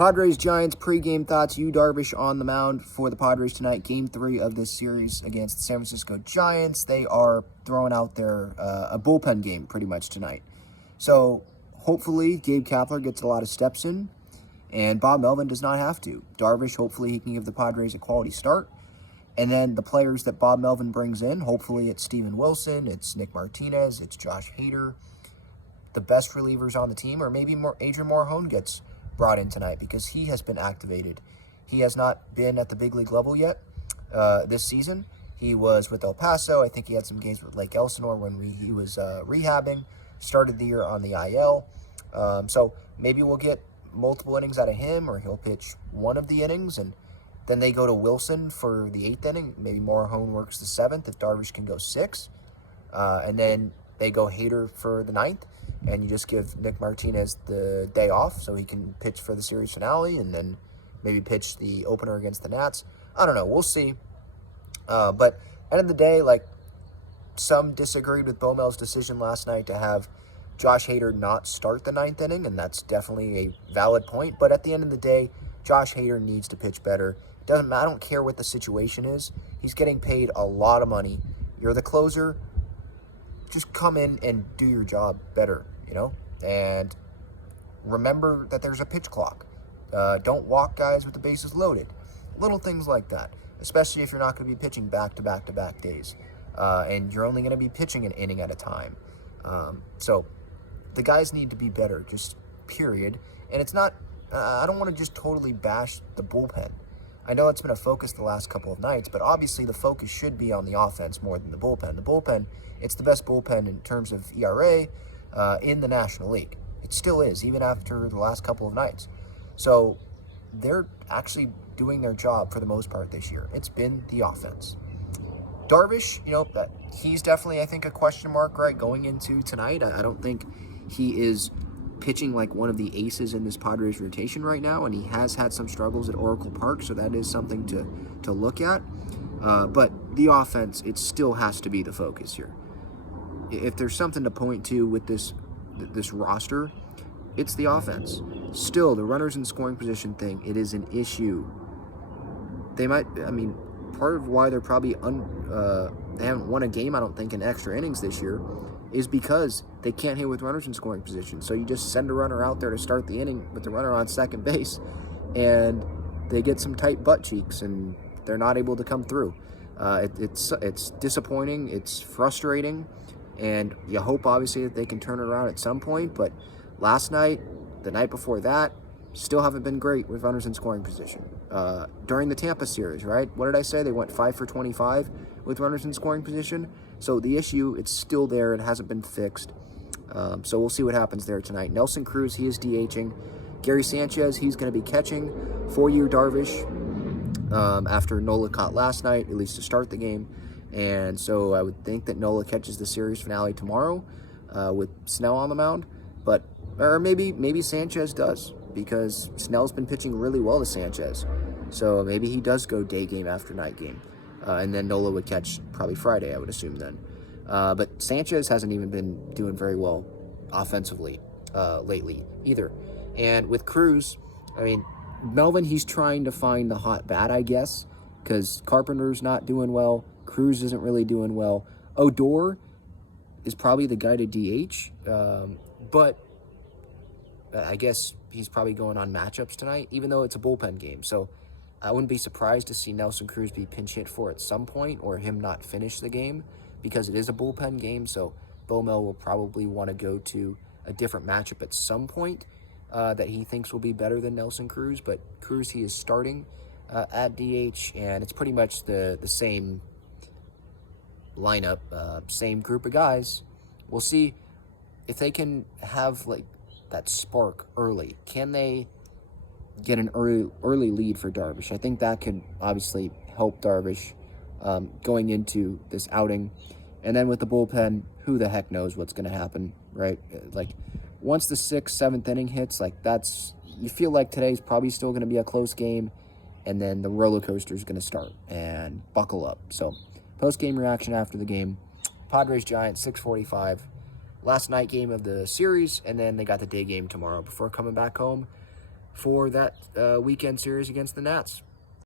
Padres Giants pregame thoughts. Yu Darvish on the mound for the Padres tonight. Game 3 of this series against the San Francisco Giants. They are throwing out their a bullpen game pretty much tonight. So hopefully Gabe Kapler gets a lot of steps in, and Bob Melvin does not have to. Darvish, hopefully he can give the Padres a quality start. And then the players that Bob Melvin brings in, hopefully it's Steven Wilson, it's Nick Martinez, it's Josh Hader, the best relievers on the team, or maybe Adrian Morejon gets brought in tonight because he has been activated. He has not been at the big league level yet this season. He was with El Paso. I think he had some games with Lake Elsinore when he was rehabbing. Started the year on the IL. So maybe we'll get multiple innings out of him, or he'll pitch one of the innings, and then they go to Wilson for the 8th inning. Maybe Morejon works the 7th if Darvish can go 6. And then they go Hader for the 9th. And you just give Nick Martinez the day off so he can pitch for the series finale and then maybe pitch the opener against the Nats. I don't know. We'll see. But end of the day, like, some disagreed with Bomel's decision last night to have Josh Hader not start the 9th inning, and that's definitely a valid point. But at the end of the day, Josh Hader needs to pitch better. Doesn't matter. I don't care what the situation is. He's getting paid a lot of money. You're the closer. Just come in and do your job better, and remember that there's a pitch clock. Don't walk guys with the bases loaded. Little things like that, especially if you're not going to be pitching back-to-back-to-back days, and you're only going to be pitching an inning at a time. So the guys need to be better, just period. And it's not, I don't want to just totally bash the bullpen. I know it's been a focus the last couple of nights, but obviously the focus should be on the offense more than the bullpen. The bullpen, it's the best bullpen in terms of ERA in the National League. It still is, even after the last couple of nights. So they're actually doing their job for the most part this year. It's been the offense. Darvish, that he's definitely, I think, a question mark, right, going into tonight. I don't think he is pitching like one of the aces in this Padres rotation right now, and he has had some struggles at Oracle Park, so that is something to look at. But the offense, it still has to be the focus here. If there's something to point to with this roster, it's the offense. Still, the runners in scoring position thing, it is an issue. They might, part of why they're probably they haven't won a game, I don't think, in extra innings this year, is because they can't hit with runners in scoring position. So you just send a runner out there to start the inning with the runner on second base, and they get some tight butt cheeks, and they're not able to come through. It's disappointing. It's frustrating, and you hope, obviously, that they can turn it around at some point. But last night, the night before that, still haven't been great with runners in scoring position. During the Tampa series, right? What did I say? They went 5 for 25 with runners in scoring position. So the issue, it's still there. It hasn't been fixed. So we'll see what happens there tonight. Nelson Cruz, he is DHing. Gary Sanchez, he's going to be catching for Yu Darvish after Nola caught last night, at least to start the game. And so I would think that Nola catches the series finale tomorrow with Snell on the mound. Or maybe Sanchez does, because Snell's been pitching really well to Sanchez. So maybe he does go day game after night game. And then Nola would catch probably Friday, I would assume then. But Sanchez hasn't even been doing very well offensively lately either. And with Cruz, Melvin, he's trying to find the hot bat, I guess, because Carpenter's not doing well. Cruz isn't really doing well. Odor is probably the guy to DH, but I guess he's probably going on matchups tonight, even though it's a bullpen game. So I wouldn't be surprised to see Nelson Cruz be pinch hit for at some point, or him not finish the game, because it is a bullpen game. So Bomel will probably want to go to a different matchup at some point that he thinks will be better than Nelson Cruz. But Cruz, he is starting at DH, and it's pretty much the same lineup, same group of guys. We'll see if they can have like that spark early. Can they get an early lead for Darvish? I think that could obviously help Darvish going into this outing. And then with the bullpen, who the heck knows what's going to happen, right? Like, once the 6th, 7th inning hits, like, you feel like today's probably still going to be a close game, and then the roller coaster is going to start, and buckle up. So post-game reaction after the game: Padres Giants 6:45, last night game of the series, and then they got the day game tomorrow before coming back home. for that weekend series against the Nats.